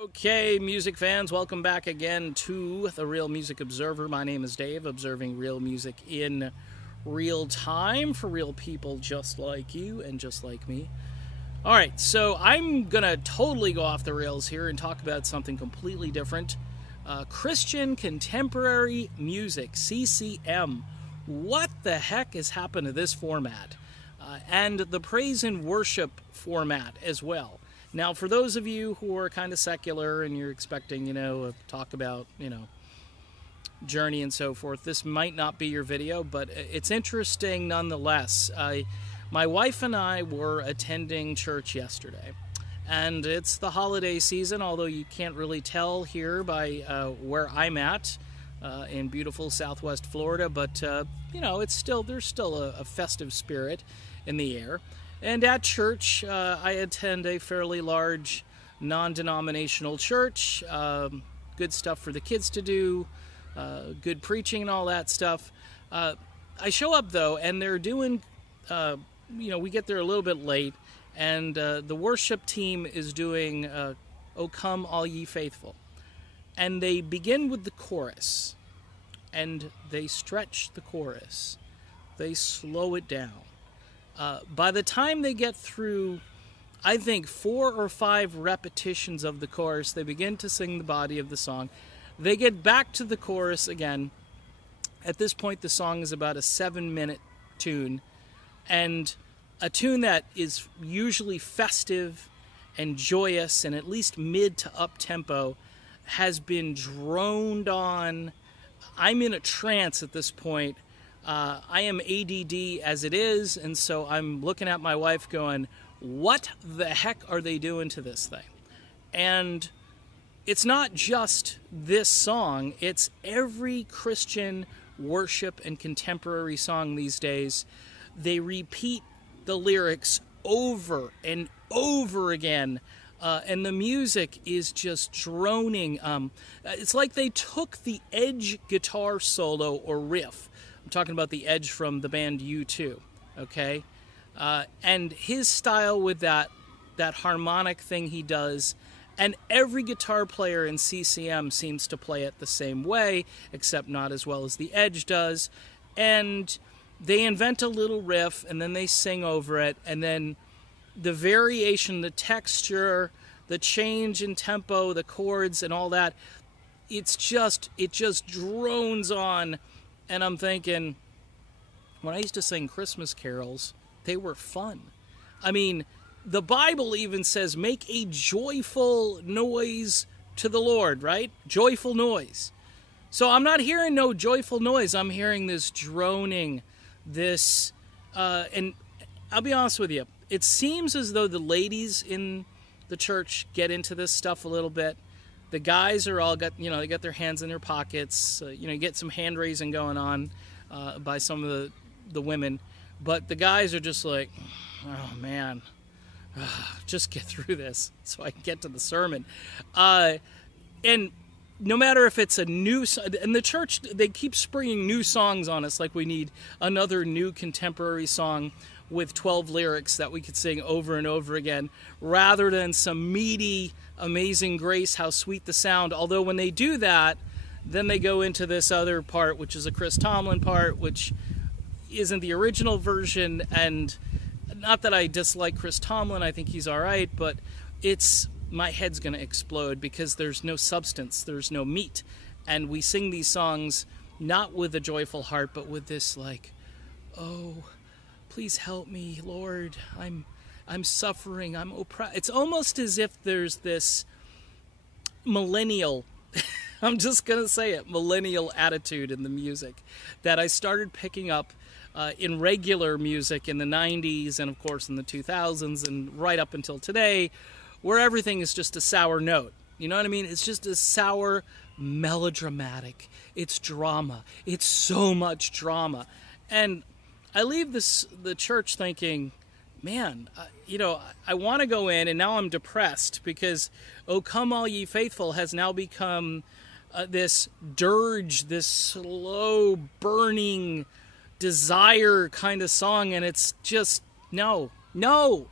Okay, music fans, welcome back again to the Real Music Observer. My name is Dave, observing real music in real time for real people just like you and just like me. All right, so I'm going to totally go off the rails here and talk about something completely different. Christian Contemporary Music, CCM. What the heck has happened to this format? And the praise and worship format as well. Now, for those of you who are kind of secular and you're expecting, talk about, Journey and so forth, this might not be your video, but it's interesting nonetheless. My wife and I were attending church yesterday, and it's the holiday season, although you can't really tell here by where I'm at in beautiful Southwest Florida, but, there's still a festive spirit in the air. And at church, I attend a fairly large non-denominational church. Good stuff for the kids to do, good preaching and all that stuff. I show up, though, and they're doing, we get there a little bit late, and the worship team is doing O Come All Ye Faithful. And they begin with the chorus, and they stretch the chorus. They slow it down. By the time they get through, I think, 4 or 5 repetitions of the chorus, they begin to sing the body of the song. They get back to the chorus again. At this point, the song is about a 7-minute tune, and a tune that is usually festive and joyous and at least mid to up tempo has been droned on. I'm in a trance at this point. I am ADD as it is, and so I'm looking at my wife going, what the heck are they doing to this thing? And it's not just this song, it's every Christian worship and contemporary song these days. They repeat the lyrics over and over again, and the music is just droning. It's like they took the Edge guitar solo or riff. I'm talking about the Edge from the band U2, okay? And his style with that harmonic thing he does, and every guitar player in CCM seems to play it the same way, except not as well as the Edge does. And they invent a little riff, and then they sing over it, and then the variation, the texture, the change in tempo, the chords, and all that, it just drones on. And I'm thinking, when I used to sing Christmas carols, they were fun. I mean, the Bible even says, make a joyful noise to the Lord, right? Joyful noise. So I'm not hearing no joyful noise. I'm hearing this droning, and I'll be honest with you. It seems as though the ladies in the church get into this stuff a little bit. The guys are all they got their hands in their pockets. You get some hand raising going on by some of the women. But the guys are just like, oh man, just get through this so I can get to the sermon. And no matter if it's a new, and the church, they keep springing new songs on us, like we need another new contemporary song with 12 lyrics that we could sing over and over again, rather than some meaty Amazing Grace, how sweet the sound. Although when they do that, then they go into this other part, which is a Chris Tomlin part, which isn't the original version. And not that I dislike Chris Tomlin, I think he's all right, but my head's going to explode because there's no substance, there's no meat. And we sing these songs not with a joyful heart, but with this like, oh, please help me, Lord, I'm suffering, I'm oppressed. It's almost as if there's this millennial, I'm just going to say it, millennial attitude in the music that I started picking up in regular music in the 90s and, of course, in the 2000s and right up until today, where everything is just a sour note. You know what I mean? It's just a sour, melodramatic. It's drama. It's so much drama. And I leave the church thinking, man, I want to go in, and now I'm depressed because O Come All Ye Faithful has now become this dirge, this slow burning desire kind of song, and it's just, no,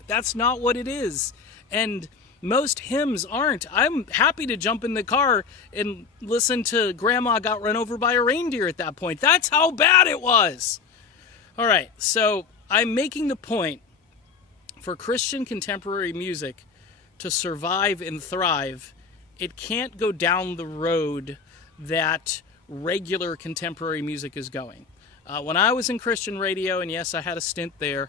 that's not what it is. And Most hymns aren't. I'm happy to jump in the car and listen to Grandma Got Run Over by a Reindeer at that point. That's how bad it was. All right, so I'm making the point for Christian contemporary music to survive and thrive, it can't go down the road that regular contemporary music is going. When I was in Christian radio, and yes, I had a stint there,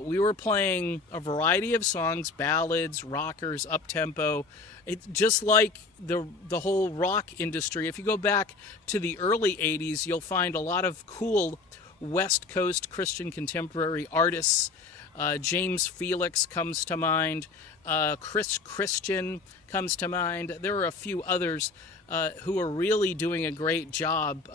we were playing a variety of songs, ballads, rockers, up-tempo. It's just like the whole rock industry. If you go back to the early 80s, you'll find a lot of cool West Coast Christian contemporary artists. James Felix comes to mind. Chris Christian comes to mind. There are a few others who are really doing a great job.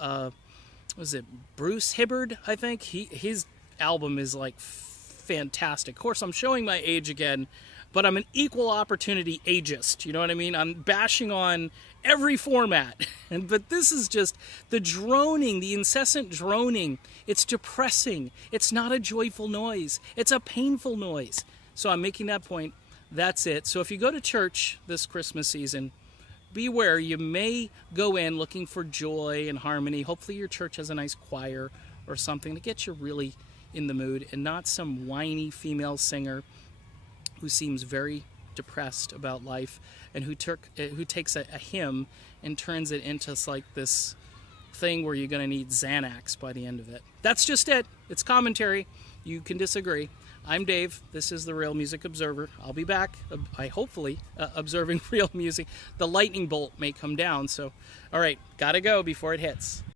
Was it Bruce Hibbard, I think? His album is like fantastic. Of course, I'm showing my age again, but I'm an equal opportunity ageist. You know what I mean? I'm bashing on every format. But this is just the droning, the incessant droning. It's depressing. It's not a joyful noise. It's a painful noise. So I'm making that point. That's it. So if you go to church this Christmas season, beware. You may go in looking for joy and harmony. Hopefully your church has a nice choir or something to get you really in the mood, and not some whiny female singer who seems very depressed about life and who takes a hymn and turns it into like this thing where you're going to need Xanax by the end of it. That's just it. It's commentary. You can disagree. I'm Dave. This is the Real Music Observer. I'll be back, hopefully, observing real music. The lightning bolt may come down, so all right, gotta go before it hits.